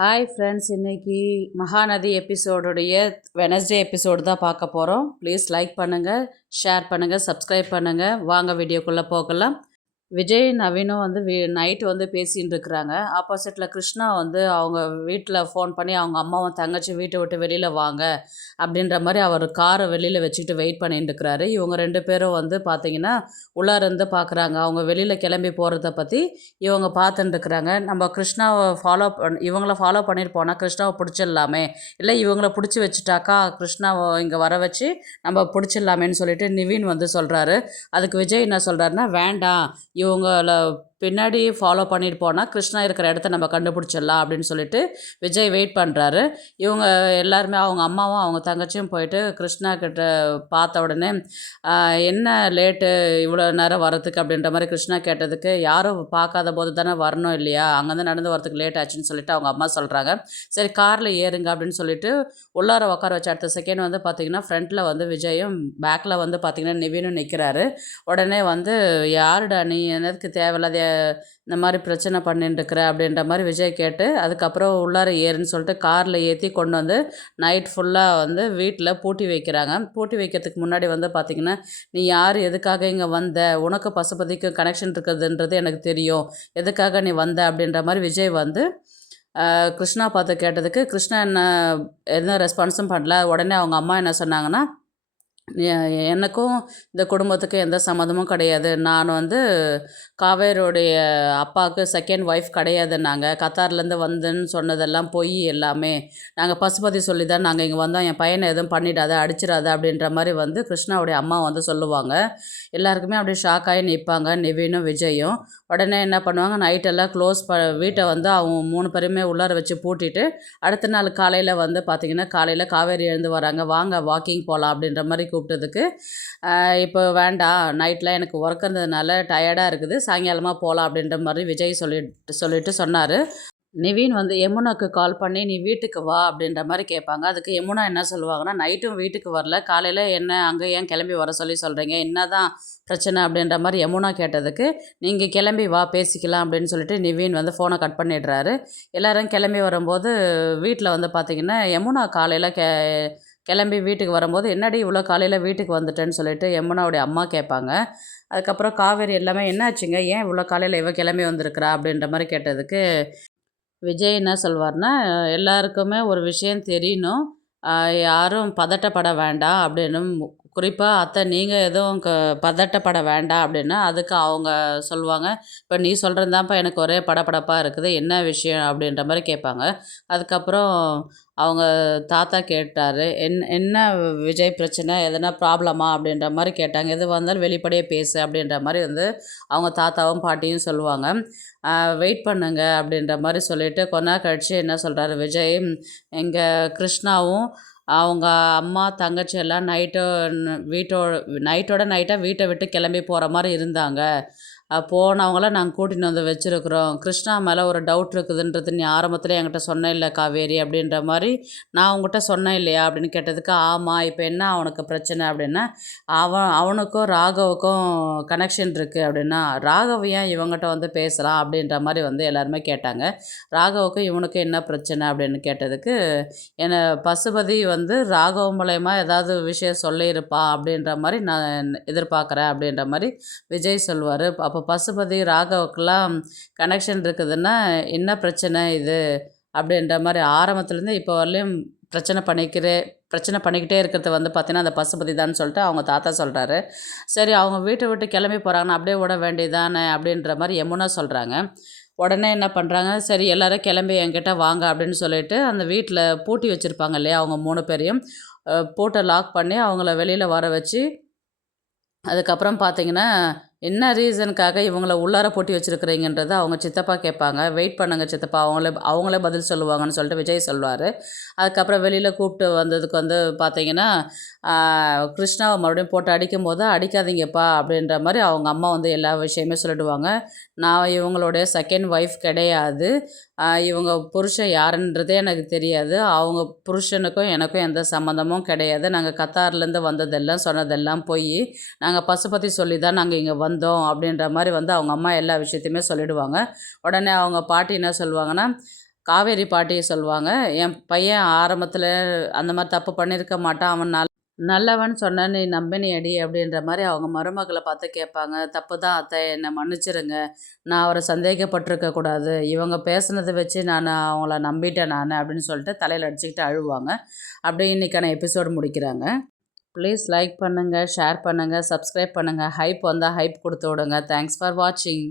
Hi friends, இன்னைக்கு Mahanadi எபிசோடுடைய Wednesday episode தான் பார்க்க போகிறோம். ப்ளீஸ் லைக் பண்ணுங்கள், ஷேர் பண்ணுங்கள், சப்ஸ்கிரைப் பண்ணுங்கள். வாங்க வீடியோக்குள்ளே போகலாம். விஜய் நவீனும் வந்து நைட்டு வந்து பேசின்னு இருக்கிறாங்க. ஆப்போசிட்டில் கிருஷ்ணா வந்து அவங்க வீட்டில் ஃபோன் பண்ணி அவங்க அம்மாவும் தங்கச்சி வீட்டை விட்டு வெளியில் வாங்க அப்படின்ற மாதிரி அவர் காரை வெளியில் வச்சுக்கிட்டு வெயிட் பண்ணிட்டு இருக்கிறாரு. இவங்க ரெண்டு பேரும் வந்து பார்த்தீங்கன்னா உள்ளார இருந்து பார்க்குறாங்க. அவங்க வெளியில் கிளம்பி போகிறத பற்றி இவங்க பார்த்துட்டு இருக்கிறாங்க. நம்ம கிருஷ்ணாவை இவங்கள ஃபாலோ பண்ணிட்டு போனால் கிருஷ்ணாவை பிடிச்சிடலாமே, இல்லை இவங்கள பிடிச்சி வச்சுட்டாக்கா கிருஷ்ணாவை இங்கே வர வச்சு நம்ம பிடிச்சிடலாமேன்னு சொல்லிட்டு நிவின் வந்து சொல்கிறாரு. அதுக்கு விஜய் என்ன சொல்கிறாருன்னா, வேண்டாம், இவங்கள பின்னாடி ஃபாலோ பண்ணிட்டு போனால் கிருஷ்ணா இருக்கிற இடத்த நம்ம கண்டுபிடிச்சிடலாம் அப்படின்னு சொல்லிட்டு விஜய் வெயிட் பண்ணுறாரு. இவங்க எல்லாருமே அவங்க அம்மாவும் அவங்க தங்கச்சியும் போயிட்டு கிருஷ்ணா கிட்ட பார்த்த உடனே என்ன லேட்டு இவ்வளோ நேரம் வரதுக்கு அப்படின்ற மாதிரி கிருஷ்ணா கேட்டதுக்கு, யாரும் பார்க்காத போது தானே வரணும் இல்லையா, அங்கேருந்து நடந்து வரதுக்கு லேட் ஆச்சுன்னு சொல்லிட்டு அவங்க அம்மா சொல்கிறாங்க. சரி காரில் ஏறுங்க அப்படின்னு சொல்லிட்டு உள்ளார உட்கார வச்ச அடுத்த செகண்ட் வந்து பார்த்திங்கன்னா ஃப்ரண்ட்டில் வந்து விஜயும் பேக்கில் வந்து பார்த்திங்கன்னா நிவினும் நிற்கிறாரு. உடனே வந்து, யாருடா நீ, என்னதுக்கு தேவையில்லாத இந்த மாதிரி பிரச்சனை பண்ணிட்டுருக்குற அப்படின்ற மாதிரி விஜய் கேட்டு அதுக்கப்புறம் உள்ளார ஏறுன்னு சொல்லிட்டு காரில் ஏற்றி கொண்டு வந்து நைட் ஃபுல்லாக வந்து வீட்டில் பூட்டி வைக்கிறாங்க. பூட்டி வைக்கிறதுக்கு முன்னாடி வந்து பார்த்திங்கன்னா, நீ யார், எதுக்காக இங்கே வந்த, உனக்கு பசுபதிக்கு கனெக்ஷன் இருக்குதுன்றது எனக்கு தெரியும், எதுக்காக நீ வந்த அப்படின்ற மாதிரி விஜய் வந்து கிருஷ்ணா பார்த்து கேட்டதுக்கு கிருஷ்ணா என்ன ரெஸ்பான்ஸும் பண்ணல. உடனே அவங்க அம்மா என்ன சொன்னாங்கன்னா, எனக்கும் இந்த குடும்பத்துக்கும் எந்த சம்மந்தமும் கிடையாது, நான் வந்து காவேரியோடைய அப்பாவுக்கு செகண்ட் ஒய்ஃப் கிடையாது, நாங்கள் கத்தார்லேருந்து வந்துன்னு சொன்னதெல்லாம் பொய் எல்லாமே, நாங்கள் பசுபதி சொல்லி தான் நாங்கள் இங்கே வந்தோம், என் பையனை எதுவும் பண்ணிடாத அடிச்சிடாத அப்படின்ற மாதிரி வந்து கிருஷ்ணாவுடைய அம்மா வந்து சொல்லுவாங்க. எல்லாருக்குமே அப்படியே ஷாக் ஆகி நிற்பாங்க நிவினும் விஜயும். உடனே என்ன பண்ணுவாங்க, நைட்டெல்லாம் வீட்டை வந்து அவங்க 3 பேருமே உள்ளார வச்சு பூட்டிட்டு அடுத்த நாள் காலையில் வந்து பார்த்திங்கன்னா காலையில் காவேரி எழுந்து வராங்க. வாங்க வாக்கிங் போகலாம் அப்படின்ற மாதிரி கூப்பிட்டதுக்கு, இப்போ வேண்டாம், நைட்டில் எனக்கு ஒர்க் இருந்ததுனால டயர்டாக இருக்குது, சாயங்காலமாக போகலாம் அப்படின்ற மாதிரி விஜய் சொல்லிட்டு சொன்னார். நிவின் வந்து யமுனாக்கு கால் பண்ணி நீ வீட்டுக்கு வா அப்படின்ற மாதிரி கேட்பாங்க. அதுக்கு யமுனா என்ன சொல்லுவாங்கன்னா, நைட்டும் வீட்டுக்கு வரல, காலையில் என்ன அங்கே ஏன் கிளம்பி வர சொல்கிறீங்க, என்ன தான் பிரச்சனை அப்படின்ற மாதிரி யமுனா கேட்டதுக்கு, நீங்கள் கிளம்பி வா பேசிக்கலாம் அப்படின்னு சொல்லிட்டு நிவின் வந்து ஃபோனை கட் பண்ணிடுறாரு. எல்லோரும் கிளம்பி வரும்போது வீட்டில் வந்து பார்த்திங்கன்னா யமுனா காலையில் கிளம்பி வீட்டுக்கு வரும்போது, என்னடி இவ்வளோ காலையில் வீட்டுக்கு வந்துட்டேன்னு சொல்லிட்டு யமுனாவுடைய அம்மா கேட்பாங்க. அதுக்கப்புறம் காவேரி எல்லாமே என்னாச்சுங்க, ஏன் இவ்வளோ காலையில் இவ கிளம்பி வந்திருக்கிறா அப்படின்ற மாதிரி கேட்டதுக்கு விஜய் என்ன சொல்வார்னா, எல்லாருக்குமே ஒரு விஷயம் தெரியணும், யாரும் பதட்டப்பட வேண்டாம் அப்படின்னு, குறிப்பாக அத்தை நீங்கள் எதுவும் பதட்டப்பட வேண்டாம் அப்படின்னா அதுக்கு அவங்க சொல்லுவாங்க, இப்போ நீ சொல்கிறது தான்ப்பா எனக்கு ஒரே படபடப்பாக இருக்குது, என்ன விஷயம் அப்படின்ற மாதிரி கேட்பாங்க. அதுக்கப்புறம் அவங்க தாத்தா கேட்டார், என்ன விஜய் பிரச்சனை, எதனா ப்ராப்ளமா அப்படின்ற மாதிரி கேட்டாங்க. எது வந்தாலும் வெளிப்படையாக பேசு அப்படின்ற மாதிரி வந்து அவங்க தாத்தாவும் பாட்டியும் சொல்லுவாங்க. வெயிட் பண்ணுங்க அப்படின்ற மாதிரி சொல்லிவிட்டு கொஞ்ச நாள் கழித்து என்ன சொல்கிறாரு விஜய், எங்கள் கிருஷ்ணாவும் அவங்க அம்மா தங்கச்சி எல்லாம் நைட்டோட நைட்டாக வீட்டை விட்டு கிளம்பி போகிற மாதிரி இருந்தாங்க, போனவங்கள நாங்கள் கூட்டின்னு வந்து வச்சுருக்குறோம், கிருஷ்ணா மேலே ஒரு டவுட் இருக்குதுன்றது நீ ஆரம்பத்தில் என்கிட்ட சொன்ன இல்லை காவேரி அப்படின்ற மாதிரி நான் உங்ககிட்ட சொன்னேன் இல்லையா அப்படின்னு கேட்டதுக்கு, ஆமாம், இப்போ என்ன அவனுக்கு பிரச்சனை அப்படின்னா, அவனுக்கும் ராகவுக்கும் கனெக்ஷன் இருக்குது அப்படின்னா, ராகவ் ஏன் இவங்ககிட்ட வந்து பேசலாம் அப்படின்ற மாதிரி வந்து எல்லாருமே கேட்டாங்க. ராகவுக்கும் இவனுக்கும் என்ன பிரச்சனை அப்படின்னு கேட்டதுக்கு, என்னை பசுபதி வந்து ராகவ் மூலயமா ஏதாவது விஷயம் சொல்லியிருப்பான் அப்படின்ற மாதிரி நான் எதிர்பார்க்குறேன் அப்படின்ற மாதிரி விஜய் சொல்லுவார். அப்போ பசுபதி ராகவுக்கெல்லாம் கனெக்ஷன் இருக்குதுன்னா என்ன பிரச்சனை இது அப்படின்ற மாதிரி ஆரம்பத்துலேருந்து இப்போ வரலையும் பிரச்சனை பண்ணிக்கிட்டே இருக்கிறது வந்து பார்த்தீங்கன்னா அந்த பசுபதி தான் சொல்லிட்டு அவங்க தாத்தா சொல்கிறாரு. சரி அவங்க வீட்டை விட்டு கிளம்பி போகிறாங்கன்னா அப்படியே விட வேண்டியதானே அப்படின்ற மாதிரி யமுனா சொல்கிறாங்க. உடனே என்ன பண்ணுறாங்க, சரி எல்லோரும் கிளம்பி என்கிட்ட வாங்க அப்படின்னு சொல்லிட்டு அந்த வீட்டில் பூட்டி வச்சுருப்பாங்க இல்லையா, அவங்க 3 பேரையும் பூட்டை லாக் பண்ணி அவங்கள வெளியில் வர வச்சு, அதுக்கப்புறம் பார்த்தீங்கன்னா என்ன ரீசனுக்காக இவங்கள உள்ளார பூட்டி வச்சுருக்கிறீங்கன்றதை அவங்க சித்தப்பா கேட்பாங்க. வெயிட் பண்ணுங்க சித்தப்பா, அவங்களே பதில் சொல்லுவாங்கன்னு சொல்லிட்டு விஜய் சொல்லுவார். அதுக்கப்புறம் வெளியில் கூப்பிட்டு வந்ததுக்கு வந்து பார்த்தீங்கன்னா கிருஷ்ணாவை மறுபடியும் போட்டு அடிக்கும்போது, அடிக்காதீங்கப்பா அப்படின்ற மாதிரி அவங்க அம்மா வந்து எல்லா விஷயமே சொல்லிடுவாங்க. நான் இவங்களுடைய செகண்ட் ஒய்ஃப் கிடையாது, இவங்க புருஷன் யாருன்றதே எனக்கு தெரியாது, அவங்க புருஷனுக்கும் எனக்கும் எந்த சம்மந்தமும் கிடையாது, நாங்கள் கத்தார்லேருந்து வந்ததெல்லாம் சொன்னதெல்லாம் போய், நாங்கள் பசுபதி சொல்லி தான் நாங்கள் இங்கே வந்தோம் அப்படின்ற மாதிரி வந்து அவங்க அம்மா எல்லா விஷயத்தையுமே சொல்லிடுவாங்க. உடனே அவங்க பாட்டி என்ன சொல்லுவாங்கன்னா, காவேரி பாட்டி சொல்லுவாங்க, என் பையன் ஆரம்பத்தில் அந்த மாதிரி தப்பு பண்ணியிருக்க மாட்டான், அவன் நல்லவன் சொன்ன நீ நம்பினியடி அப்படின்ற மாதிரி அவங்க மருமகளை பார்த்து கேட்பாங்க. தப்பு தான் அத்தை, என்னை மன்னிச்சிருங்க, நான் அவரை சந்தேகப்பட்டிருக்க கூடாது, இவங்க பேசுனதை வச்சு நான் அவங்கள நம்பிட்டேன் நான் அப்படின்னு சொல்லிட்டு தலையில் அடிச்சுக்கிட்டு அழுவாங்க. அப்படியே இன்றைக்கான எபிசோடு முடிக்கிறாங்க. ப்ளீஸ் லைக் பண்ணுங்கள், ஷேர் பண்ணுங்கள், சப்ஸ்கிரைப் பண்ணுங்கள். ஹைப் வந்தால் ஹைப் கொடுத்து விடுங்க. தேங்க்ஸ் ஃபார் வாட்சிங்.